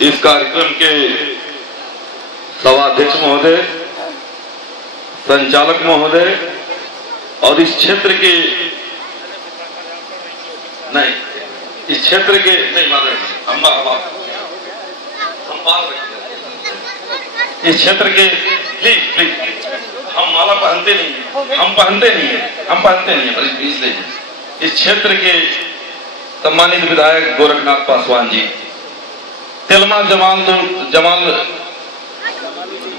इस कार्यक्रम के सभाध्यक्ष महोदय, संचालक महोदय और इस क्षेत्र के इस क्षेत्र के प्लीज हम माला पहनते नहीं है, हम पहनते नहीं है, प्लीज लीजिए। इस क्षेत्र के सम्मानित विधायक गोरखनाथ पासवान जी, तिलमा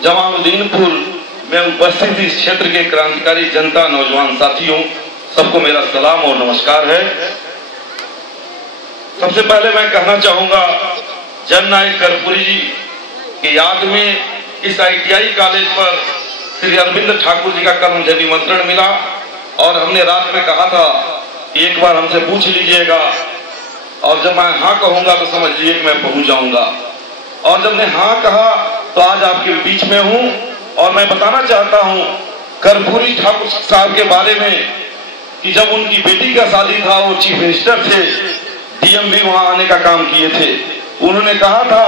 जमालुद्दीनपुर में उपस्थित इस क्षेत्र के क्रांतिकारी जनता, नौजवान साथियों, सबको मेरा सलाम और नमस्कार है। सबसे पहले मैं कहना चाहूंगा, जननायक कर्पूरी जी की याद में इस ITI कॉलेज पर श्री अरविंद ठाकुर जी का कल मुझे निमंत्रण मिला और हमने रात में कहा था कि एक बार हमसे पूछ लीजिएगा, और जब मैं हाँ कहूंगा तो समझ लीजिए कि मैं पहुंच जाऊंगा। और जब मैं हाँ कहा तो आज आपके बीच में हूं। और मैं बताना चाहता हूं कर्पूरी ठाकुर साहब के बारे में कि जब उनकी बेटी का शादी था, वो चीफ मिनिस्टर थे, DM भी वहां आने का काम किए थे। उन्होंने कहा था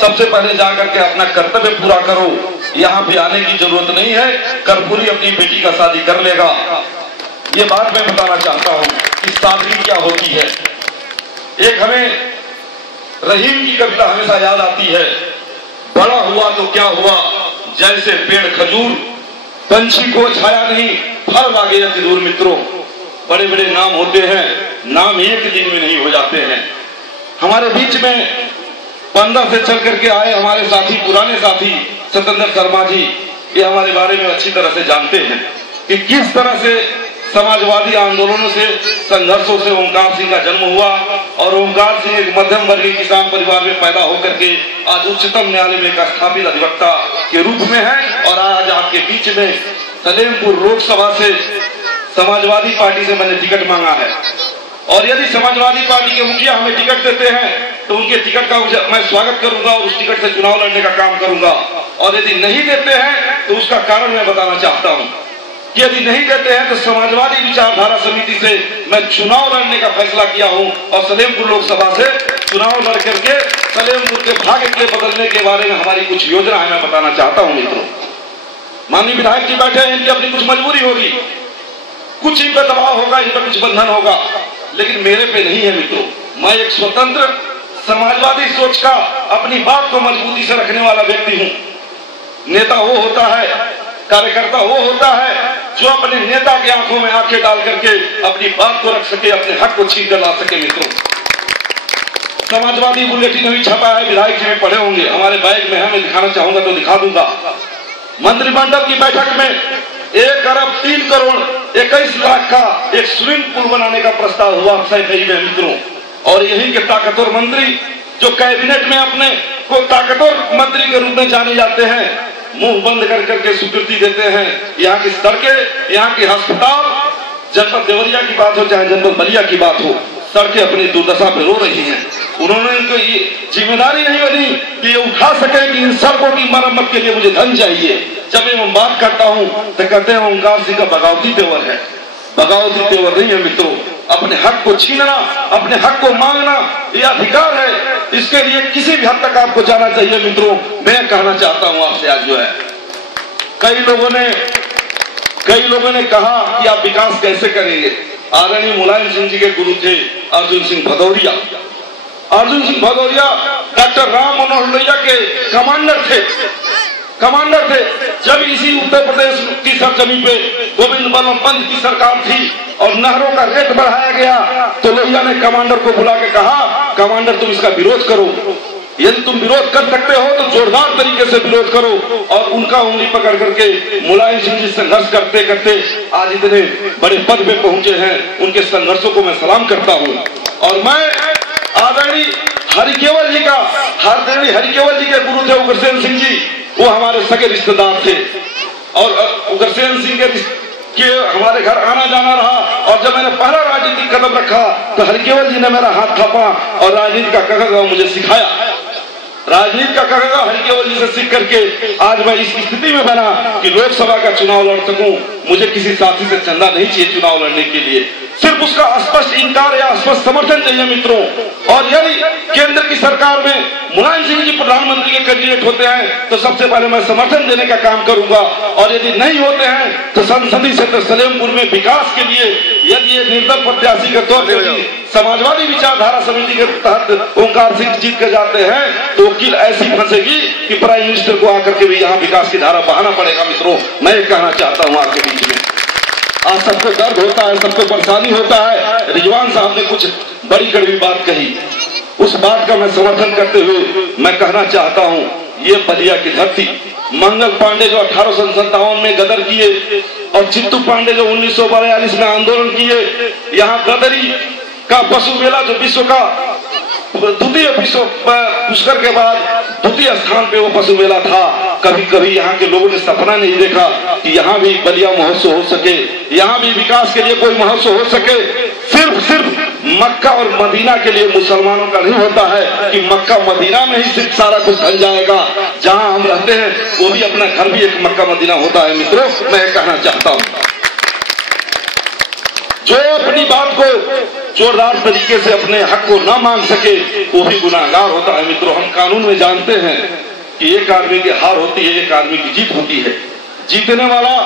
सबसे पहले जाकर के अपना कर्तव्य पूरा करो, यहाँ पे आने की जरूरत नहीं है, कर्पूरी अपनी बेटी का शादी कर लेगा। ये बात मैं बताना चाहता हूँ कि सादगी क्या होती है। एक हमें रहीम की कविता हमेशा याद आती है, बड़ा हुआ तो क्या हुआ जैसे पेड़ खजूर, पंछी को छाया नहीं फल लागे अति दूर। मित्रों, बड़े बड़े नाम होते हैं, नाम एक दिन में नहीं हो जाते हैं। हमारे बीच में 15 से चल करके आए हमारे साथी, पुराने साथी सत्येंद्र शर्मा जी, ये हमारे बारे में अच्छी तरह से जानते हैं कि किस तरह से समाजवादी आंदोलनों से, संघर्षों से ओंकार सिंह का जन्म हुआ। और ओंकार सिंह एक मध्यम वर्गीय किसान परिवार में पैदा होकर के आज उच्चतम न्यायालय में एक स्थापित अधिवक्ता के रूप में है। और आज आपके बीच में सलेमपुर लोकसभा से समाजवादी पार्टी से मैंने टिकट मांगा है, और यदि समाजवादी पार्टी के मुखिया हमें टिकट देते हैं तो उनके टिकट का मैं स्वागत करूंगा और उस टिकट से चुनाव लड़ने का काम करूंगा। और यदि नहीं देते हैं तो उसका कारण मैं बताना चाहता हूं कि यदि नहीं देते हैं तो समाजवादी विचारधारा समिति से मैं चुनाव लड़ने का फैसला किया हूं और सलेमपुर लोकसभा से चुनाव लड़ करके सलेमपुर के भाग्य के बदलने के बारे में हमारी कुछ योजना है, मैं बताना चाहता हूं। मित्रों, माननीय विधायक जी बैठे हैं, इनकी अपनी कुछ मजबूरी होगी, कुछ इन पर दबाव होगा, इन पर कुछ बंधन होगा, लेकिन मेरे पे नहीं है। मित्रों, मैं एक स्वतंत्र समाजवादी सोच का, अपनी बात को मजबूती से रखने वाला व्यक्ति हूं। नेता वो होता है, कार्यकर्ता वो होता है जो अपने नेता की आंखों में आंखें डाल करके अपनी बात को रख सके, अपने हक को छीन कर ला सके। मित्रों, समाजवादी बुलेटिन भी छपा है, विधायक जी में पढ़े होंगे, हमारे बैग में है, मैं दिखाना चाहूंगा तो दिखा दूंगा। मंत्रिमंडल की बैठक में 1 अरब 3 करोड़ 21 लाख का एक स्विमिंग पूल बनाने का प्रस्ताव हुआ सही में। मित्रों, और यही के ताकतवर मंत्री जो कैबिनेट में अपने को ताकतवर मंत्री के रूप में जाने जाते हैं, मुंह बंद कर करके स्वीकृति देते हैं। यहाँ की सड़कें, यहाँ के अस्पताल, जनपद देवरिया की बात हो चाहे जनपद बलिया की बात हो, सड़कें अपनी दुर्दशा पे रो रही हैं। उन्होंने इनको ये जिम्मेदारी नहीं बनी कि ये उठा सके कि इन सड़कों की मरम्मत के लिए मुझे धन चाहिए। जब मैं बात करता हूं तो कहते हैं ओंकार सिंह का बगावती तेवर है। बगावती तेवर नहीं है मित्रों, अपने हक को छीनना, अपने हक को मांगना यह अधिकार है। इसके लिए किसी भी हद तक आपको जाना चाहिए। मित्रों, मैं कहना चाहता हूं आपसे, आज जो है कई लोगों ने कहा कि आप विकास कैसे करेंगे। आदरणीय मुलायम सिंह जी के गुरु थे अर्जुन सिंह भदौरिया। अर्जुन सिंह भदौरिया डॉक्टर राम मनोहर लोहिया के कमांडर थे। जब इसी उत्तर प्रदेश की सरजमी पे गोविंद बल्लभ पंत की सरकार थी और नहरों का रेट बढ़ाया गया तो लोहिया ने कमांडर को बुला के कहा, कमांडर तुम इसका विरोध करो, यदि तुम विरोध कर सकते हो तो जोरदार तरीके से विरोध करो। और उनका उंगली पकड़ करके मुलायम सिंह जी संघर्ष करते करते आज इतने बड़े पद पे पहुंचे हैं। उनके संघर्षों को मैं सलाम करता हूं। और मैं आदरणीय हरिकेवल जी के गुरु थे उग्रसेन सिंह जी, वो हमारे सगे रिश्तेदार थे और उग्रसेन सिंह के हमारे घर आना जाना रहा। और जब मैंने पहला राजनीतिक कदम रखा तो हरिकेवल जी ने मेरा हाथ थापा और राजनीति का कगगा मुझे सिखाया। राजनीति का कगगा हरिकेवल जी से सीख करके आज मैं इस स्थिति में बना कि लोकसभा का चुनाव लड़ सकूं। मुझे किसी साथी से चंदा नहीं चाहिए चुनाव लड़ने के लिए, सिर्फ उसका स्पष्ट इंकार या स्पष्ट समर्थन चाहिए मित्रों। और यदि केंद्र की सरकार में मुलायम सिंह जी प्रधानमंत्री के कैंडिडेट होते हैं तो सबसे पहले मैं समर्थन देने का काम करूंगा, और यदि नहीं होते हैं तो संसदीय क्षेत्र सलेमपुर में विकास के लिए यदि ये निर्दल प्रत्याशी के तौर पर समाजवादी विचारधारा समिति के तहत ओंकार सिंह जीत कर जाते हैं तो वकील ऐसी फंसेगी कि प्राइम मिनिस्टर को आकर के भी यहाँ विकास की धारा बहाना पड़ेगा। मित्रों, मैं ये कहना चाहता हूँ आपके बीच में, आज सबको दर्द होता है, सबको परेशानी होता है। रिजवान साहब ने कुछ बड़ी कड़वी बात कही, उस बात का मैं समर्थन करते हुए मैं कहना चाहता हूँ, ये बलिया की धरती, मंगल पांडे जो 1857 में गदर किए और चित्तू पांडे जो 1942 में आंदोलन किए, यहाँ गदरी का पशु मेला जो विश्व का द्वितीय विश्व पुष्कर के बाद द्वितीय स्थान पे वो पशु मेला था। कभी कभी यहाँ के लोगों ने सपना नहीं देखा कि यहाँ भी बलिया महोत्सव हो सके, यहाँ भी विकास के लिए कोई महोत्सव हो सके। सिर्फ मक्का और मदीना के लिए मुसलमानों का नहीं होता है कि मक्का मदीना में ही सिर्फ सारा कुछ ढल जाएगा। जहाँ हम रहते हैं वो भी अपना घर भी एक मक्का मदीना होता है। मित्रों, मैं कहना चाहता हूँ, जो अपनी बात को जोरदार तरीके से अपने हक को ना मांग सके वो भी गुनाहगार होता है। मित्रों, हम कानून में जानते हैं कि एक आदमी की हार होती है, एक आदमी की जीत होती है। जीतने वाला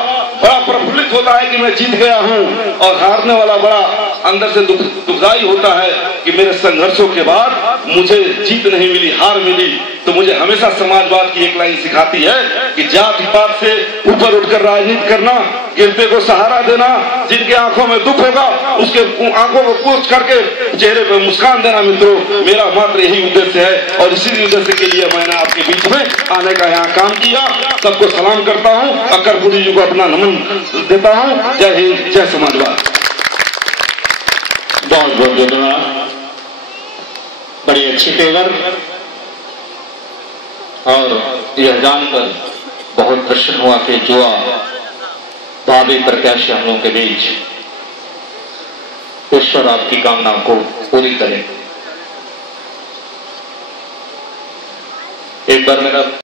बड़ा प्रफुल्लित होता है कि मैं जीत गया हूं, और हारने वाला बड़ा अंदर से दुखदाई होता है कि मेरे संघर्षों के बाद मुझे जीत नहीं मिली, हार मिली। तो मुझे हमेशा समाजवाद की एक लाइन सिखाती है कि जाति पात से ऊपर उठकर राजनीति करना, गिरते को सहारा देना, जिनके आंखों में दुख होगा उसके आंखों को पोंछ करके चेहरे पर मुस्कान देना। मित्रों, मेरा मात्र यही उद्देश्य है और इसी उद्देश्य के लिए मैंने आपके बीच में आने का यहाँ काम किया। सबको सलाम करता हूँ, कर्पूरी जी को अपना नमन देता हूँ। जय हिंद, जय समाजवाद। बहुत बहुत धन्यवाद, बड़ी अच्छी तेवर, और यह जानकर बहुत प्रसन्न हुआ कि जुआ भावी प्रत्याशी हम लोगों के बीच, ईश्वर आपकी कामना को पूरी करे। एक बार मेरा